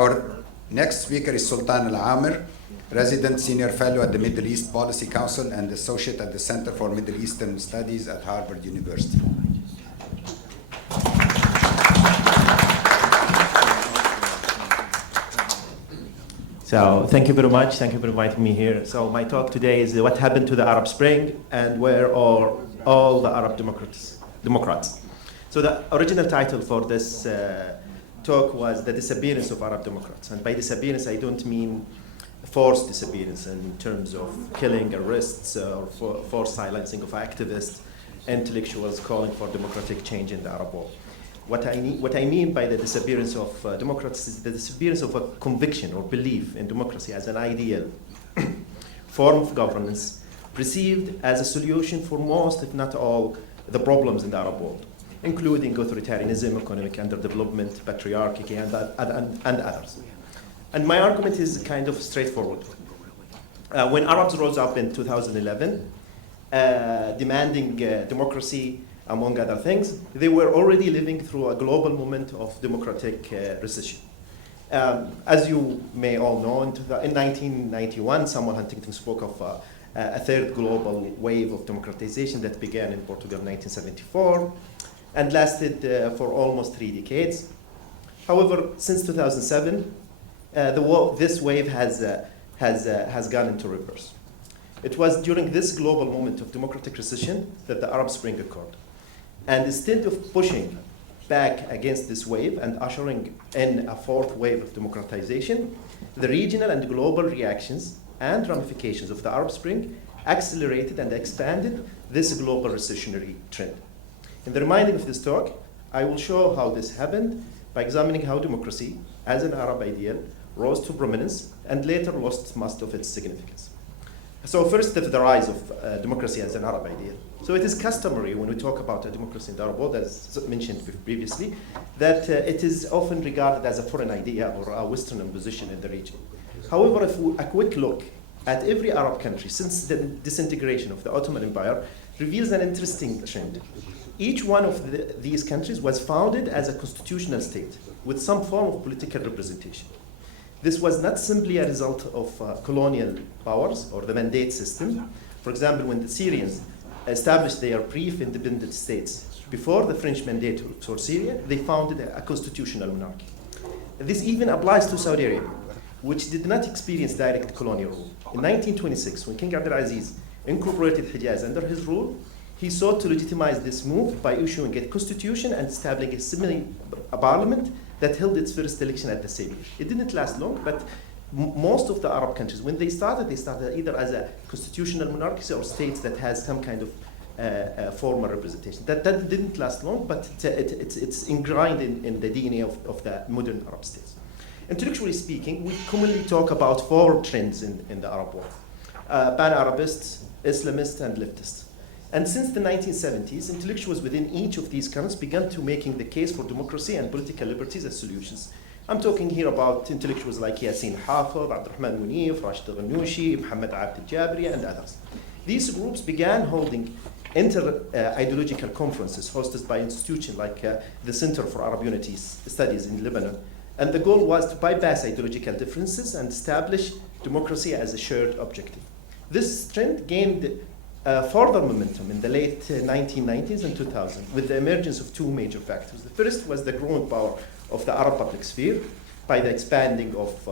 Our next speaker is Sultan Alamer, Resident Senior Fellow at the Middle East Policy Council and Associate at the Center for Middle Eastern Studies at Harvard University. So thank you very much. Thank you for inviting me here. So my talk today is what happened to the Arab Spring and where are all the Arab democrats. So the original title for this talk was The Disappearance of Arab Democrats. And by disappearance, I don't mean forced disappearance in terms of killing, arrests, or forced silencing of activists, intellectuals calling for democratic change in the Arab world. What I mean by the disappearance of democrats is the disappearance of a conviction or belief in democracy as an ideal form of governance perceived as a solution for most, if not all, the problems in the Arab world, including authoritarianism, economic underdevelopment, patriarchy, and others. And my argument is kind of straightforward. When Arabs rose up in 2011, demanding democracy, among other things, they were already living through a global moment of democratic recession. As you may all know, in 1991, Samuel Huntington spoke of a third global wave of democratization that began in Portugal in 1974 and lasted for almost 3 decades. However, since 2007, this wave has gone into reverse. It was during this global moment of democratic recession that the Arab Spring occurred. And instead of pushing back against this wave and ushering in a fourth wave of democratization, the regional and global reactions and ramifications of the Arab Spring accelerated and expanded this global recessionary trend. In the remainder of this talk, I will show how this happened by examining how democracy, as an Arab ideal, rose to prominence and later lost most of its significance. So first, the rise of democracy as an Arab ideal. So it is customary when we talk about a democracy in the Arab world, as mentioned previously, that it is often regarded as a foreign idea or a Western imposition in the region. However, if a quick look at every Arab country since the disintegration of the Ottoman Empire reveals an interesting trend. Each one of these countries was founded as a constitutional state with some form of political representation. This was not simply a result of colonial powers or the mandate system. For example, when the Syrians established their brief independent states before the French mandate for Syria, they founded a constitutional monarchy. This even applies to Saudi Arabia, which did not experience direct colonial rule. In 1926, when King Abdulaziz incorporated Hijaz under his rule, he sought to legitimize this move by issuing a constitution and establishing a similar parliament that held its first election at the same year. It didn't last long, but most of the Arab countries, when they started either as a constitutional monarchy or states that has some kind of formal representation. That didn't last long, but it's ingrained in the DNA of the modern Arab states. Intellectually speaking, we commonly talk about 4 trends in the Arab world: pan-Arabists, Islamists, and leftists. And since the 1970s, intellectuals within each of these camps began to making the case for democracy and political liberties as solutions. I'm talking here about intellectuals like Yassin Hafez, Abdurrahman Munif, Rashid Ghannouchi, Muhammad Abd al-Jabri, and others. These groups began holding inter-ideological conferences hosted by institutions like the Center for Arab Unity Studies in Lebanon. And the goal was to bypass ideological differences and establish democracy as a shared objective. This trend gained further momentum in the late 1990s and 2000 with the emergence of 2 major factors. The first was the growing power of the Arab public sphere by the expanding of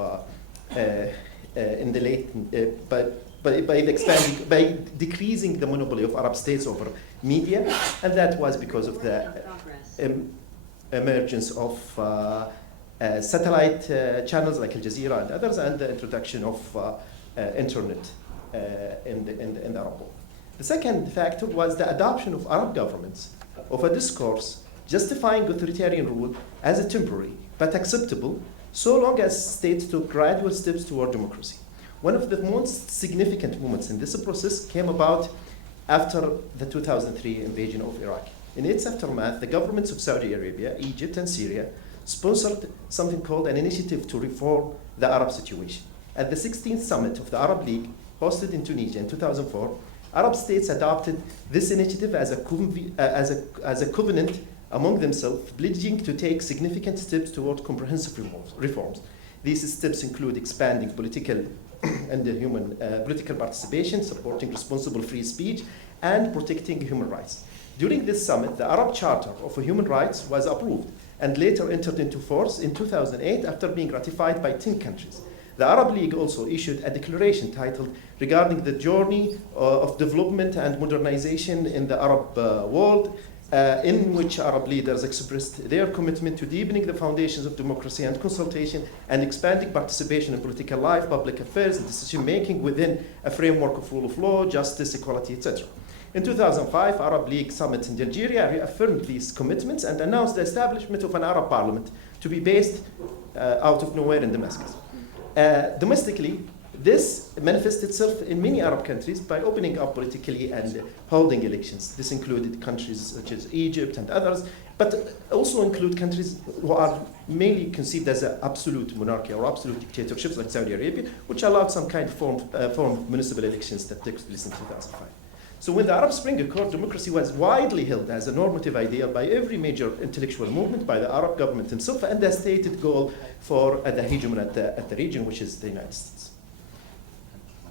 by decreasing the monopoly of Arab states over media, and that was because of the emergence of satellite channels like Al Jazeera and others, and the introduction of internet in the Arab world. The second factor was the adoption of Arab governments of a discourse justifying authoritarian rule as a temporary but acceptable so long as states took gradual steps toward democracy. One of the most significant moments in this process came about after the 2003 invasion of Iraq. In its aftermath, the governments of Saudi Arabia, Egypt, and Syria sponsored something called an initiative to reform the Arab situation. At the 16th summit of the Arab League, hosted in Tunisia in 2004, Arab states adopted this initiative as a covenant among themselves, pledging to take significant steps toward comprehensive reforms. These steps include expanding political and human political participation, supporting responsible free speech, and protecting human rights. During this summit, the Arab Charter of Human Rights was approved and later entered into force in 2008 after being ratified by 10 countries. The Arab League also issued a declaration titled regarding the journey of development and modernization in the Arab world, in which Arab leaders expressed their commitment to deepening the foundations of democracy and consultation and expanding participation in political life, public affairs, and decision-making within a framework of rule of law, justice, equality, etc. In 2005, Arab League Summit in Algeria reaffirmed these commitments and announced the establishment of an Arab parliament to be based out of nowhere in Damascus. Domestically, this manifested itself in many Arab countries by opening up politically and holding elections. This included countries such as Egypt and others, but also include countries who are mainly conceived as an absolute monarchy or absolute dictatorships like Saudi Arabia, which allowed some kind of form of municipal elections that took place in 2005. So when the Arab Spring occurred, democracy was widely held as a normative ideal by every major intellectual movement, by the Arab government himself, and the stated goal for the hegemon at the region, which is the United States.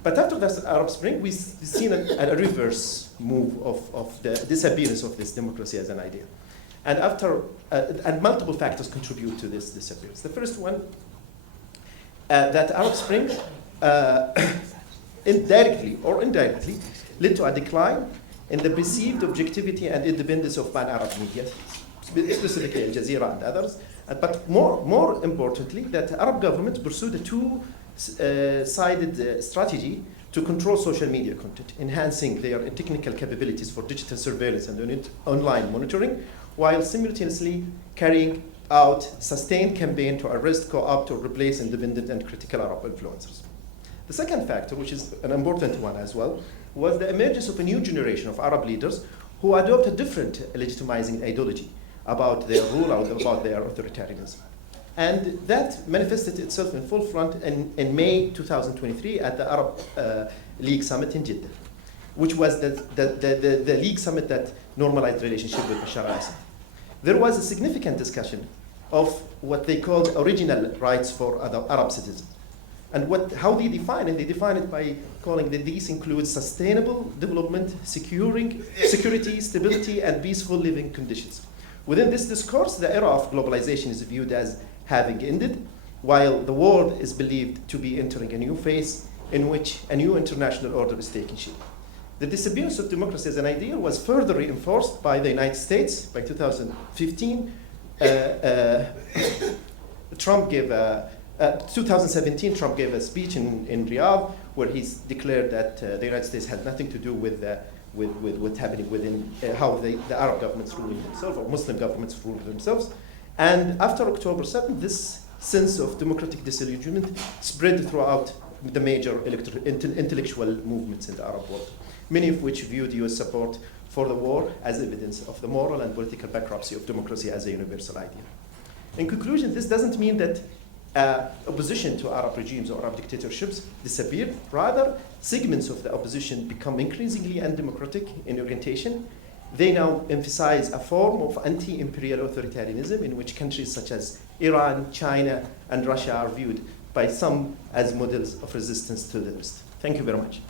But after the Arab Spring, we've seen a reverse move of the disappearance of this democracy as an idea. And multiple factors contribute to this disappearance. The first one, that Arab Spring indirectly or indirectly led to a decline in the perceived objectivity and independence of pan-Arab media, specifically Al Jazeera and others. But more importantly, that Arab governments pursued a two-sided strategy to control social media content, enhancing their technical capabilities for digital surveillance and online monitoring, while simultaneously carrying out sustained campaign to arrest, co-opt, or replace independent and critical Arab influencers. The second factor, which is an important one as well, was the emergence of a new generation of Arab leaders who adopt a different legitimizing ideology about their rule, about their authoritarianism. And that manifested itself in full front in May 2023 at the Arab League Summit in Jeddah, which was the League Summit that normalized relationship with Bashar al-Assad. There was a significant discussion of what they called original rights for other Arab citizens. And how they define it, they define it by calling that these include sustainable development, security, stability, and peaceful living conditions. Within this discourse, the era of globalization is viewed as having ended, while the world is believed to be entering a new phase in which a new international order is taking shape. The disappearance of democracy as an ideal was further reinforced by the United States. By 2015, 2017, Trump gave a speech in Riyadh where he declared that the United States had nothing to do with what's happening within how the Arab governments ruling themselves or Muslim governments rule themselves. And after October 7th, this sense of democratic disillusionment spread throughout the major intellectual movements in the Arab world, many of which viewed US support for the war as evidence of the moral and political bankruptcy of democracy as a universal idea. In conclusion, this doesn't mean that opposition to Arab regimes or Arab dictatorships disappeared. Rather, segments of the opposition become increasingly undemocratic in orientation. They now emphasize a form of anti-imperial authoritarianism in which countries such as Iran, China, and Russia are viewed by some as models of resistance to the West. Thank you very much.